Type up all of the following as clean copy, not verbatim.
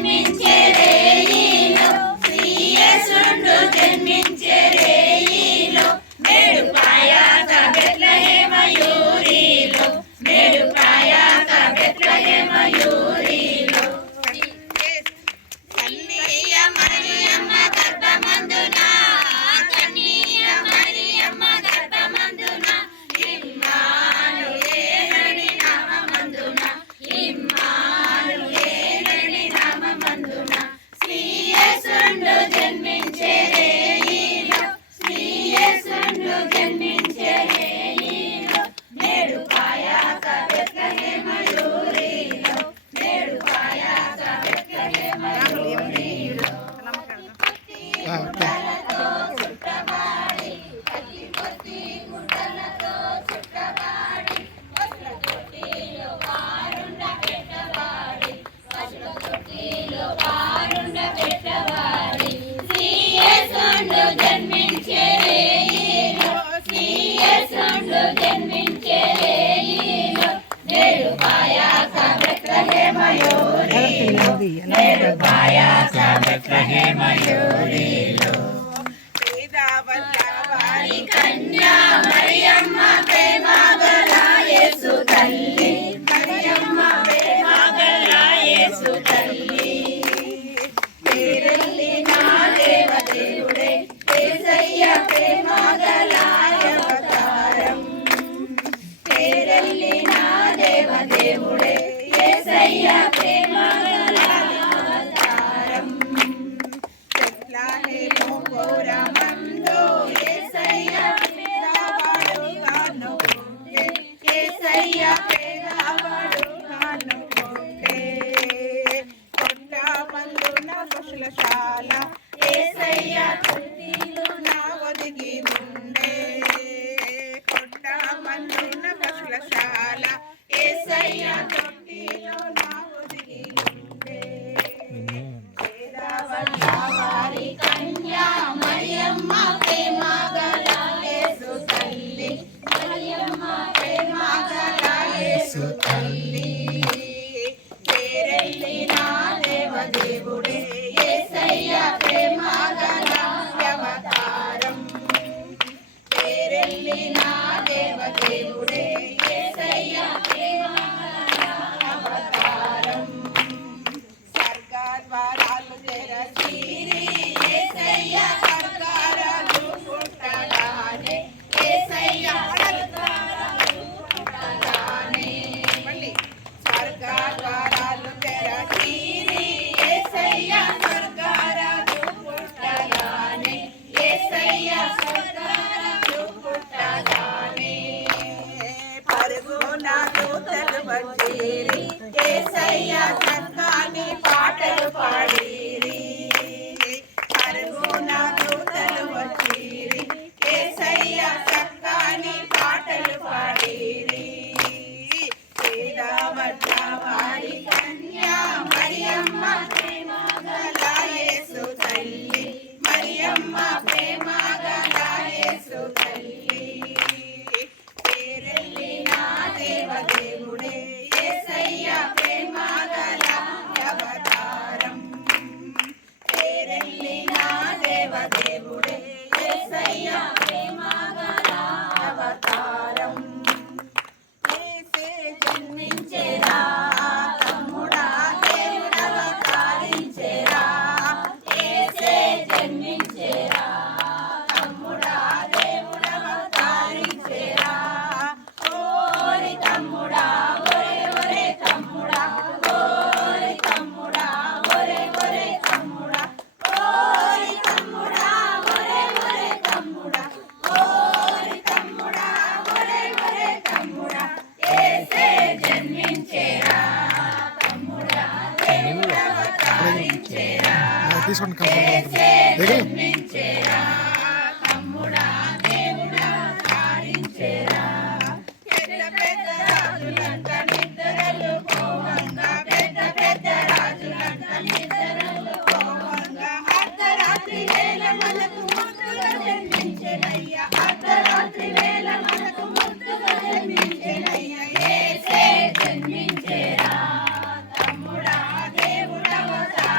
జన్మించే రేయిలో శ్రీయేసుండు జన్మించే రేయిలో నేడు ప్రయాస బెత్లెహేమ యూరిలో నేడు ప్రయాస బెత్లెహేమ యూరిలో కన్నీయ మరియమ్మ గర్భమందున కన్నీయ మరియమ్మ గర్భమందున ఇమ్మానుయేలుని నామమందున ఇమ్మానుయేలుని నామమందున శ్రీయేసుండు జన్మించే రేయిలో శ్రీయేసుండు జన్మించే రేయిలో నేడు ప్రయాస బెత్లెహేమ యూరిలో నేడు ప్రయాస బెత్లెహేమ యూరిలో గుంటలతో చుట్టబాడి అతి కొద్ది గుంటలతో చుట్టబాడి పశుల తొట్టిలో వారుండ పెట్టవాడి పశుల తొట్టిలో వారుండ పెట్టవాడి శ్రీయేసుండు జన్మించే రేయిలో శ్రీయేసుండు జన్మించే రేయిలో నేడు ప్రయాస బెత్లెహేమ యూరిలో నేడు ప్రయాస బెత్లెహేమ యూరిలో పేదవల్లవారి కన్యా మరియమ్మ ప్రేమగల యేసు తల్లి మరియమ్మ ప్రేమగల యేసు తల్లి పేరెల్లి నా దేవదేవుడే యేసయ్య ప్రేమగల అవతారం పేరెల్లి నా దేవదేవుడే యేసయ్య ప్రేమగల అవతారం బెత్లెహేము పురమందు యేసయ్య పేదవాడుగాను పుట్టే యేసయ్య పేదవాడుగాను పుట్టే కొండమందున పశులశాల యేసయ్య తొట్టిలోన ఒదిగి ఉండే కొండమందున పశులశాల యేసయ్య తొట్టిలోన ఒదిగి ఉండే పేదవల్లవారి కన్యా మరియమ్మ ప్రేమగల యేసు తల్లి మరియమ్మ ప్రేమగల యేసు తల్లి పేరెల్లి నా దేవదేవుడే యేసయ్య ప్రేమగల అవతారం పేరెల్లి నా దేవదేవుడే యేసయ్య ప్రేమగల అవతారం స్వర్గద్వారాలు తెరచిరి యేసయ్య స్వర్గారాలు పుట్టగానే యేసయ్య స్వర్గారాలు పుట్టగానే మళ్ళీ స్వర్గద్వారాలు తెరచిరి యేసయ్య స్వర్గారాలు పుట్టగానే యేసయ్య స్వర్గారాలు పుట్టగానే పరుగున దూతలు వచ్చిరి యేసయ్య చక్కని పాటలు పాడిరి పరుగున దూతలు వచ్చిరి యేసయ్య చక్కని పాటలు పాడిరి పేదవల్లవారి కన్యా మరియమ్మ ప్రేమగల యేసు తల్లి మరియమ్మ ప్రేమగల యేసు తల్లి పేరెల్లి నా దేవదేవుడే యేసయ్య ప్రేమగల అవతారం పేరెల్లి నా దేవదేవుడే యేసయ్య ప్రేమగల అవతారం యేసే జన్మించెరా తమ్ముడా దేవుడవతరించెరా యేసే జన్మించెరా తమ్ముడా దేవుడవతరించెరా ఓరి తమ్ముడా ఒరే ఒరే తమ్ముడా ఓరి తమ్ముడా ఒరే ఒరే తమ్ముడా ఓరి తమ్ముడా ఒరే ఒరే తమ్ముడా ఓరి తమ్ముడా ఒరే ఒరే తమ్ముడా యేసే జన్మించెరా తమ్ముడా దేవుడవతరించెరా యేసే జన్మించెరా తమ్ముడా దేవుడవతరించెరా పెద్ద పెద్ద రాజులంత నిద్రలు పోవంగా పెద్ద పెద్ద రాజులంత నిద్రలు పోవంగా అర్ధరాత్రి వేళ మనకు ముద్దుగా జన్మించెనయ్యా అర్ధరాత్రి వేళ మనకు ముద్దుగా జన్మించెనయ్యా యేసే జన్మించెరా తమ్ముడా దేవుడవతరించెరా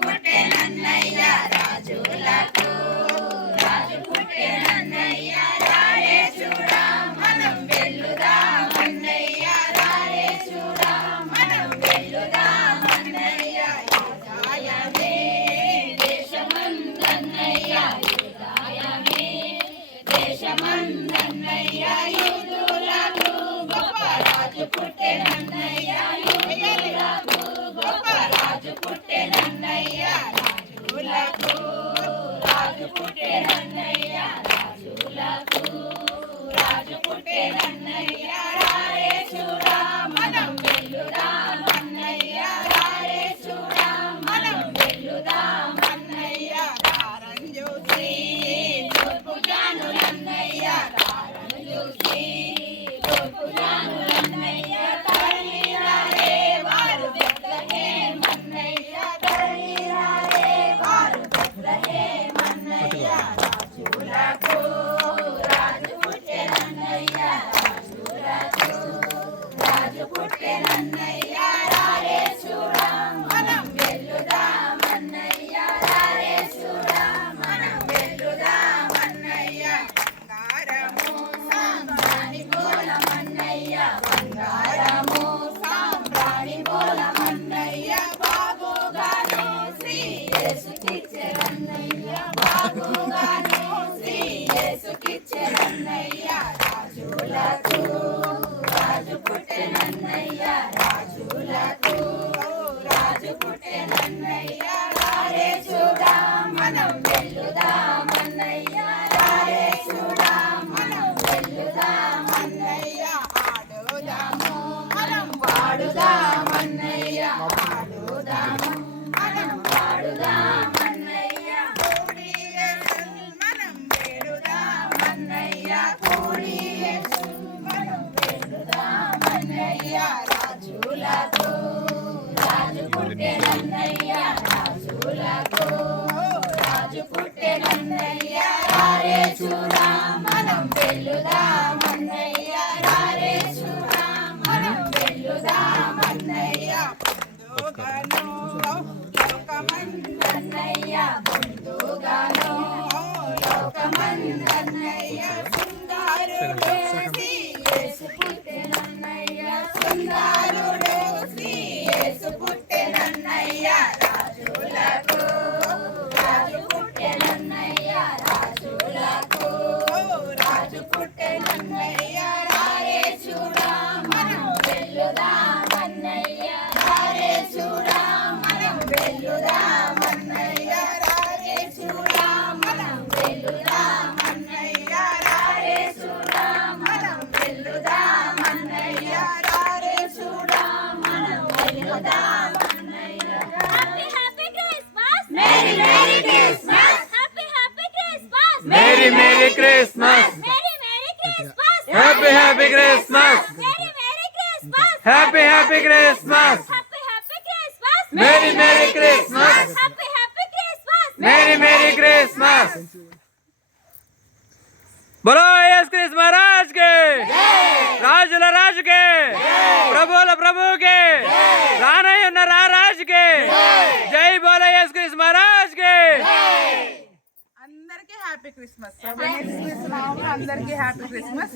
పుట్టెనన్నయ్య రాజులకు రాజు పుట్టెనన్నయ్య రారే చూడా మనం వెల్లుదామన్నయ్య రారే చూడా మనం వెల్లుదామన్నయ్య యుగాయమే దేశమందన్నయ్య యుగాయమే దేశమందన్నయ్య యుదులకు గొప్ప రాజు పుట్టెనన్నయ్య యుదులకు గొప్ప రాజు పుట్టెనన్నయ్య రాజులకు రాజు పుట్టెనన్నయ్య రాజులకు రాజు పుట్టెనన్నయ్య రారే చూడా మనం వెల్లుదామన్నయ్య రారే చూడా మనం వెల్లుదామన్నయ్య రారం చూసి తూర్పు జానులన్నయ్య రారం చూసి తూర్పు జానులన్నయ్య తరలి రారే వారు బెత్లెహేమన్నయ్య తరలి రారే వారు బెత్లెహేమన్నయ్య రాజులకు రాజు పుట్టెనన్నయ్య రాజులకు రాజు పుట్టెనన్నయ్య రారే చూడా మనం వెల్లుదామన్నయ్య రారే చూడా మనం వెల్లుదామన్నయ్య బంగారము సాంబ్రాణి బోలమన్నయ్య బంగారము సాంబ్రాణి బోలమన్నయ్య బాబుగాను శ్రీ యేసుకిచ్చెరన్నయ్య బాబుగాను శ్రీ యేసుకిచ్చెరన్నయ్య రాజులకు రాజు పుట్టెనన్నయ్య రాజులకు రాజు పుట్టెనన్నయ్య రారే చూడా మనం వెల్లుదామన్నయ్య రారే చూడా మనం వెల్లుదామన్నయ్య ఆడుదాము మనం పాడుదామన్నయ్య ఆడుదాము మనం పాడుదామన్నయ్య కూడి యేసు మనం వేడుదామన్నయ్య కూడి యేసు మనం వేడుదామన్నయ్య రాజులకు రాజు పుట్టెనన్నయ్య రాజులకు రాజు పుట్టెనన్నయ్య రారే చూడా మనం వెల్లుదామన్నయ్య రారే చూడా మనం వెల్లుదామన్నయ్య బంధుగాను లోకమందన్నయ్య బంధుగాను లోకమందన్నయ్య సుందరుడు శ్రీ యేసు పుట్టెనన్నయ్య సుందరుడు శ్రీ యేసు పుట్టెనన్నయ్య రాజులకు రాజు పుట్టెనన్నయ్య రాజులకు రాజు పుట్టెనన్నయ్య రారే చూడా మనం వెల్లుదామన్నయ్య రారే చూడా మనం వెల్లుదామన్నయ్య రారే చూడా మనం వెల్లుదామన్నయ్య రారే చూడా మనం వెల్లుదామన్నయ్య రారే చూడా మనం వెల్లుదామన్నయ్య happy happy Christmas merry merry Christmas happy happy Christmas merry merry Christmas merry merry Christmas happy happy Christmas merry merry Christmas happy happy Christmas happy happy Christmas merry merry Christmas happy happy Christmas merry merry Christmas बोलो यीशु क्रिस्त महाराज के రాజుల రాజుకే ప్రభువుల ప్రభువుకే రానయ్యున్న రారాజు కే జై బోలో యేసు క్రీస్తు మహారాజ్ కే అందరికీ happy Christmas అందరికీ హ్యాపీ క్రిస్మస్